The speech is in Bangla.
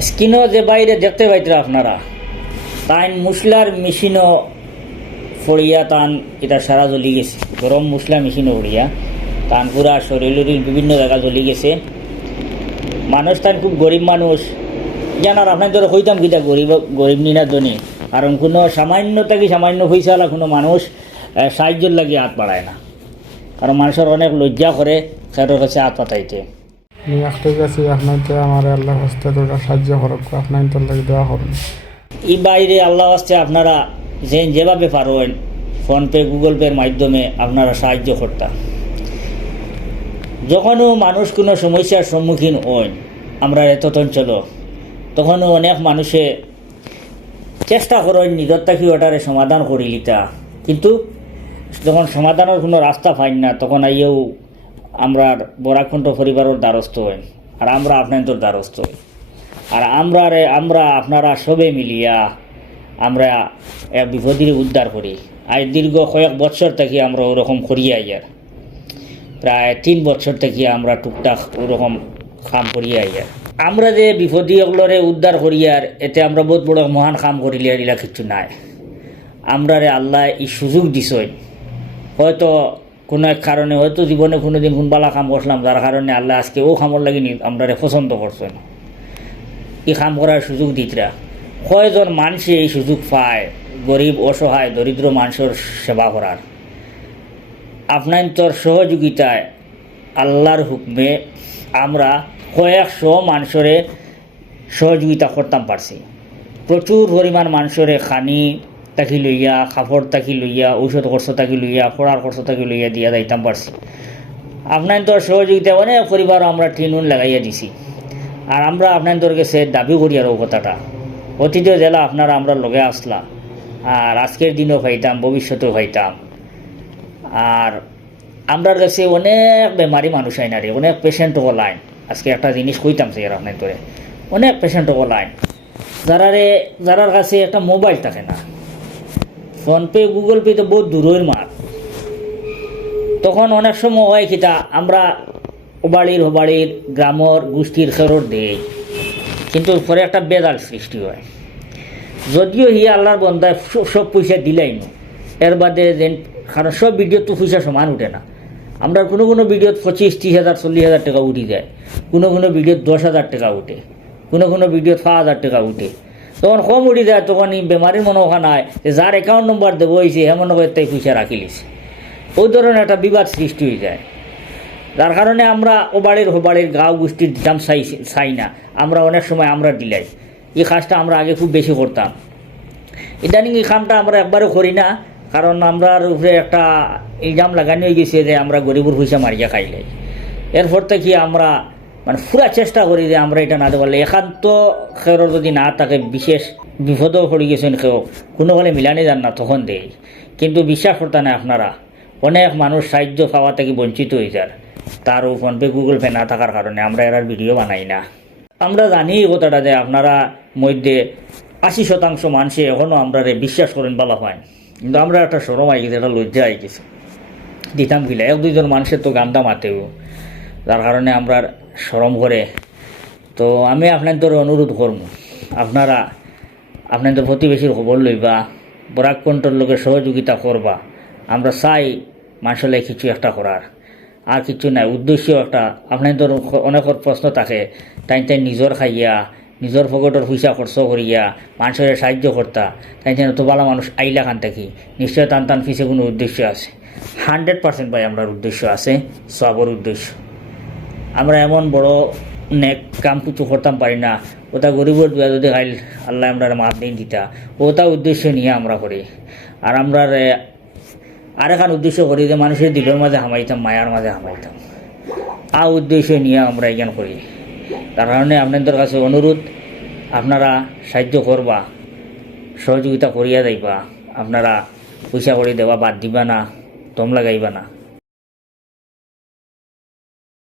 স্কিনও যে বাইরে দেখতে পাইতরা আপনারা তাই মুসলার মেশিনও ফড়িয়া তান এটা সারা জ্বলি গেছে। গরম মশলা মেশিনও ফড়িয়া, তান পুরা শরীরের বিভিন্ন জায়গা জ্বলি গেছে। মানুষ তান খুব গরিব মানুষ। জানার আপনার ধরো হইতাম কিটা গরিব গরিব নিনা ধনী কারণ কোনো সামান্য থেকে সামান্য পয়সাওয়ালা কোনো মানুষ সাহায্যের লাগে হাত বাড়ায় না। কারণ মানুষের অনেক লজ্জা করে সেটার কাছে হাত পাতাইতে একটাই গেছি আপনাইতে আমার আল্লাহ হস্তে তোরা সাহায্য করব আপনার তোর লাগে দেওয়া করুন। এই বাইরে আল্লাহ আসতে আপনারা যে যেভাবে পারেন ফোনপে গুগল পের মাধ্যমে আপনারা সাহায্য করতাম যখনও মানুষ কোনো সমস্যার সম্মুখীন হন আমরা এত অঞ্চল তখনও অনেক মানুষে চেষ্টা করেন নিজের থাকি ওটারে সমাধান করি লিতা কিন্তু যখন সমাধানের কোনো রাস্তা পাই না, তখন আইয়েও আমরা বরাকণ্ঠ পরিবারের দ্বারস্থ হই, আর আমরা আপনাদের দ্বারস্থ হই। আর আমরা আমরা আপনারা সবে মিলিয়া আমরা এক বিপদের উদ্ধার করি। আজ দীর্ঘ কয়েক বছর থেকে আমরা ওরকম করিয়া ইয়ার প্রায় তিন বছর থেকে আমরা টুকটাক ওরকম কাম করিয়া ইয়ার আমরা যে বিপদী ওগুলোরে উদ্ধার করিয়ার এতে আমরা বহুত বড় মহান কাম করিলিয়ার ইলা কিছু নাই। আমরা রে আল্লাহ এই সুযোগ দিছই। হয়তো কোনো এক কারণে হয়তো জীবনে কোনো দিন কাম করলাম, যার কারণে আল্লাহ আজকে ও খামর লাগি আমরা পছন্দ করছেন এই কাম করার সুযোগ দিতরা। কয়জন মানুষে এই সুযোগ পায়? গরিব, অসহায়, দরিদ্র মানুষের সেবা করার। আপনার তোর সহযোগিতায় আল্লাহর হুকমে আমরা কয়েকশো মানুষরে সহযোগিতা করতাম পারছি। প্রচুর পরিমাণ মানুষরে খানি তাকি লইয়া কাপড় তাকি লইয়া, ঔষধ খরচ তাকি লইয়া খোড়ার খরচ তাকি লইয়া দিয়া যাইতাম পারছি আপনার তোর সহযোগিতা অনেক পরিবার আমরা ট্রেনুন লাগাইয়া দিছি। আর আমরা আপনাদের কাছে দাবি করি আর কথাটা। অতীত জেলা আপনারা আমরা লগে আসলা। আর আজকের দিনও পাইতাম, ভবিষ্যতেও পাইতাম। আর আমরার কাছে অনেক বেমারি মানুষ আইন আরে অনেক পেশেন্ট লাইন। আজকে একটা জিনিস কইতাম সে আপনার করে অনেক পেশেন্ট লাইন। যারারে, যারার কাছে একটা মোবাইল থাকে না ফোনপে গুগল পে তো বহুত দূরের মার তখন অনেক সময় হয় কিতা আমরা ওবাড়ির হোবাড়ির গ্রামর গোষ্ঠীর খেরোর দেই। কিন্তু পরে একটা বেদাল সৃষ্টি হয়। যদিও হি আল্লাহর বন্ধায় সব- পয়সা দিলাই নো। এর বাদে যেন কারণ সব ভিডিও তো পয়সা সমান উঠে না। আমরা কোনো কোনো ভিডিওত পঁচিশ, ত্রিশ হাজার, চল্লিশ হাজার টাকা উঠি যায়। কোনো কোনো ভিডিওত দশ হাজার টাকা উঠে। কোনো কোনো ভিডিওত পাঁচ হাজার টাকা উঠে। তখন কম উঠি যায়, তখন এই বেমারির মনে ওখা নাই যে যার অ্যাকাউন্ট নম্বর দেবো হয়েছে এমন তাই পয়সা রাখিলিস ওই ধরনের একটা বিবাদ সৃষ্টি হয়ে যায়। যার কারণে আমরা ও বাড়ির ও বাড়ির গাঁও গোষ্ঠীর দাম চাই চাই না। আমরা অনেক সময় আমরা দিলাই। এই কাজটা আমরা আগে খুব বেশি করতাম। ইদানিং এই কামটা আমরা একবারও করি না, কারণ আমরার উপরে একটা ইলজাম লাগানো হয়ে গেছে যে আমরা গরিবুর পয়সা মারিয়া খাইলাই এরপর থেকে আমরা মানে পুরা চেষ্টা করি যে আমরা এটা না দেওয়ালে একান্ত খেরর যদি না থাকে, বিশেষ বিপদও পড়ে গেছেন কেউ কোনো হলে মিলানি যান না তখন দেয় কিন্তু বিশ্বাস করতে না আপনারা, অনেক মানুষ সাহায্য পাওয়া থেকে বঞ্চিত হয়ে যার। তারও ফোনপে গুগল পে না থাকার কারণে আমরা এরার ভিডিও বানাই না। আমরা জানি কথাটা যে আপনারা মধ্যে আশি শতাংশ মানুষে এখনও আমরা বিশ্বাস করেন বলা হয়। কিন্তু আমরা একটা সরম আই গেছে, একটা লজ্জা আই গেছে। দিতাম গিলা এক দুইজন মানুষের তো গান্দা মাতেও। যার কারণে আমরা সরম করে, তো আমি আপনাদের অনুরোধ করব, আপনারা আপনাদের প্রতিবেশীর খবর লইবা, বরাক কণ্ঠর লোকের সহযোগিতা করবা। আমরা চাই মানুষলে কিছু একটা করার। আর কিছু নাই, উদ্দেশ্য একটা। আপনাদের অনেকের প্রশ্ন থাকে, তাই তাই নিজর খাইয়া, নিজর পকেটর পয়সা খরচ করিয়া মানুষের সাহায্য করতা। তাই যেন তো ভালো মানুষ আইলা খান থাকি, নিশ্চয় টান টান পিছে কোনো উদ্দেশ্য আছে। হান্ড্রেড পার্সেন্ট ভাই আমরা উদ্দেশ্য আছে, সবর উদ্দেশ্য। আমরা এমন বড় নেক কাম কিছু করতাম পারি না। ওটা গরিবের দুয়া যদি খাইল আল্লাহ আমরা মাত দিন দিতা। ওটা উদ্দেশ্য নিয়ে আমরা করি। আর আমরা আর এখান উদ্দেশ্য করি যে মানুষের দিলের মাঝে হামাইতাম, মায়ার মাঝে হামাইতাম। আ উদ্দেশ্য নিয়ে আমরা এখান করি। তার কারণে আপনাদের কাছে অনুরোধ, আপনারা সাহায্য করবা, সহযোগিতা করিয়া যাইবা। আপনারা পয়সা করে দেওয়া বাদ দিবা না, দম লাগাইবা না।